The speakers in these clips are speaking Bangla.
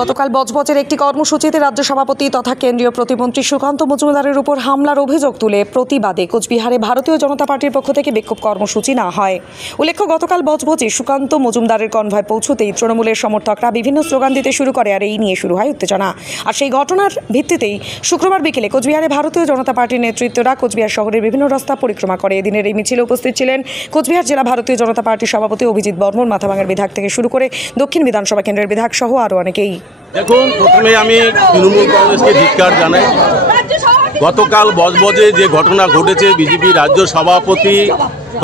গতকাল বজবজের একটি কর্মসূচিতে রাজ্য সভাপতি তথা কেন্দ্রীয় প্রতিমন্ত্রী সুকান্ত মজুমদারের উপর হামলার অভিযোগ তুলে প্রতিবাদে কোচবিহারে ভারতীয় জনতা পার্টির পক্ষ থেকে বিক্ষোভ কর্মসূচি না হয়। উল্লেখ্য, গতকাল বজবজে সুকান্ত মজুমদারের কনভয় পৌঁছতেই তৃণমূলের সমর্থকরা বিভিন্ন স্লোগান দিতে শুরু করে, আর এই নিয়ে শুরু হয় উত্তেজনা। আর সেই ঘটনার ভিত্তিতেই শুক্রবার বিকেলে কোচবিহারে ভারতীয় জনতা পার্টির নেতৃত্বরা কোচবিহার শহরের বিভিন্ন রাস্তা পরিক্রমা করে। এদিনের এই মিছিলে উপস্থিত ছিলেন কোচবিহার জেলা ভারতীয় জনতা পার্টির সভাপতি অভিজিৎ বর্মন, মাথাভাঙার বিধায়ক থেকে শুরু করে দক্ষিণ বিধানসভা কেন্দ্রের বিধায়ক সহ আরও অনেকেই। দেখুন, প্রথমে আমি তৃণমূল কংগ্রেসকে ধিক্কার জানাই। গতকাল বজবজে যে ঘটনা ঘটেছে, বিজেপি রাজ্য সভাপতি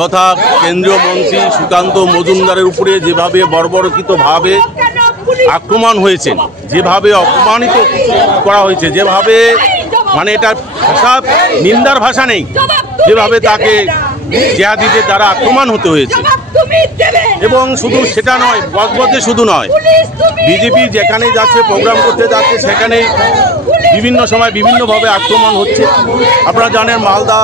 তথা কেন্দ্রীয় মন্ত্রী সুকান্ত মজুমদারের উপরে যেভাবে বর্বরকৃতভাবে আক্রমণ হয়েছে, যেভাবে অপমানিত করা হয়েছে, যেভাবে এটার ভাষা, নিন্দার ভাষা নেই, যেভাবে তাকে জিহাদিদের দ্বারা আক্রমণ হতে হয়েছে। এবং শুধু সেটা নয়, বজবজে শুধু নয়, বিজেপি যেখানে যাচ্ছে, প্রোগ্রাম করতে যাচ্ছে, সেখানে বিভিন্ন সময় বিভিন্নভাবে আক্রমণ হচ্ছে। আপনারা জানেন, মালদা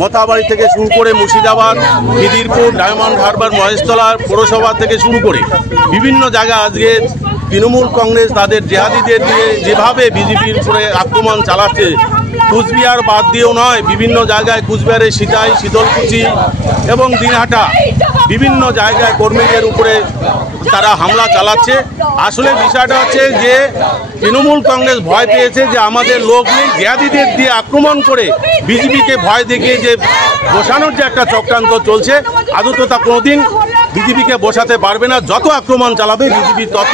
মথাবাড়ি থেকে শুরু করে মুর্শিদাবাদ, খিদিরপুর, ডায়মন্ড হারবার, মহেশতলা পৌরসভা থেকে শুরু করে বিভিন্ন জায়গায় আজকে তৃণমূল কংগ্রেস তাদের জেহাদিদের দিয়ে যেভাবে বিজেপির উপরে আক্রমণ চালাচ্ছে, কুচবিহার বাদ দিয়েও নয়, বিভিন্ন জায়গায় কুচবিহারের সিতাই, শীতলকুচি এবং দিনহাটা বিভিন্ন জায়গায় কর্মীদের উপরে তারা হামলা চালাচ্ছে। আসলে বিষয়টা হচ্ছে যে তৃণমূল কংগ্রেস ভয় পেয়েছে যে আমাদের লোক নেই, জিহাদিদের দিয়ে আক্রমণ করে বিজেপিকে ভয় দেখিয়ে যে বসানোর যে একটা চক্রান্ত চলছে, আদৌ তা কোনোদিন বিজেপিকে বসাতে পারবে না। যত আক্রমণ চালাবে বিজেপি তত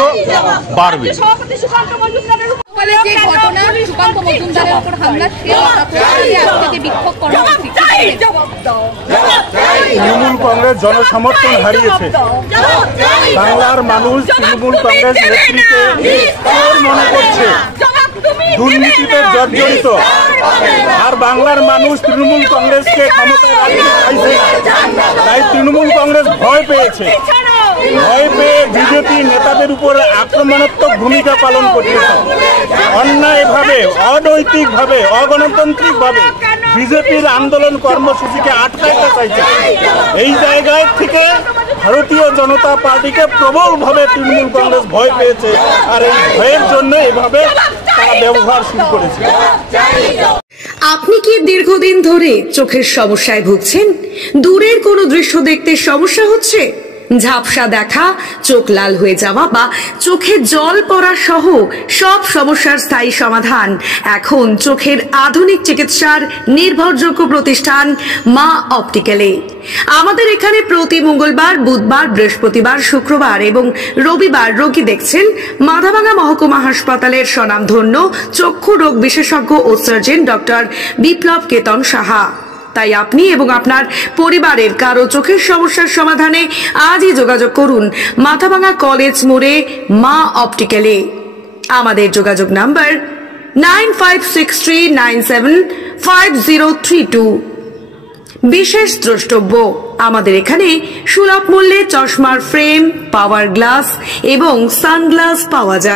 বাড়বে। তৃণমূল কংগ্রেস জনসমর্থন হারিয়েছে। বাংলার মানুষ তৃণমূল কংগ্রেস নেতৃত্বে মনে করছে দুর্নীতিতে জর্জরিত, আর বাংলার মানুষ তৃণমূল কংগ্রেসকে ক্ষমতায় রাখতে চাইছে। তাই তৃণমূল কংগ্রেস ভয় পেয়েছে, ভয় পেয়ে বিজেপি নেতাদের উপরে আক্রমণাত্মক ভূমিকা পালন করতেছে। অন্যায়ভাবে, অনৈতিকভাবে, অগণতান্ত্রিকভাবে বিজেপির আন্দোলন কর্মসূচিকে আটকাইতে চাইছে। এই জায়গায় থেকে ভারতীয় জনতা পার্টিকে প্রবলভাবে তৃণমূল কংগ্রেস ভয় পেয়েছে, আর এই ভয়ের জন্য এভাবে তারা ব্যবহার শুরু করেছে। আপনি কি দীর্ঘদিন ধরে চোখের সমস্যায় ভুগছেন? দূরের কোনো দৃশ্য দেখতে সমস্যা হচ্ছে? ঝাপসা দেখা, চোখ লাল হয়ে যাওয়া বা চোখে জল পড়া সহ সব সমস্যার স্থায়ী সমাধান এখন চোখের আধুনিক চিকিৎসার নির্ভরযোগ্য প্রতিষ্ঠান মা অপটিক্যালে। আমাদের এখানে প্রতি মঙ্গলবার, বুধবার, বৃহস্পতিবার, শুক্রবার এবং রবিবার রোগী দেখছেন মাথাভাঙা মহকুমা হাসপাতালের স্বনামধন্য চক্ষু রোগ বিশেষজ্ঞ ও সার্জন ডক্টর বিপ্লব কেতন সাহা। তাই আপনি এবং আপনার পরিবারের কারো চোখের সমস্যার সমাধানে আজই যোগাযোগ করুন মাথাভাঙা কলেজ মোড়ে মা অপটিক্যালে। আমাদের যোগাযোগ নাম্বার 9563975032। বিশেষ দ্রষ্টব্য, আমাদের এখানে সুলভ মূল্যে চশমার ফ্রেম, পাওয়ার গ্লাস এবং সানগ্লাস পাওয়া যায়।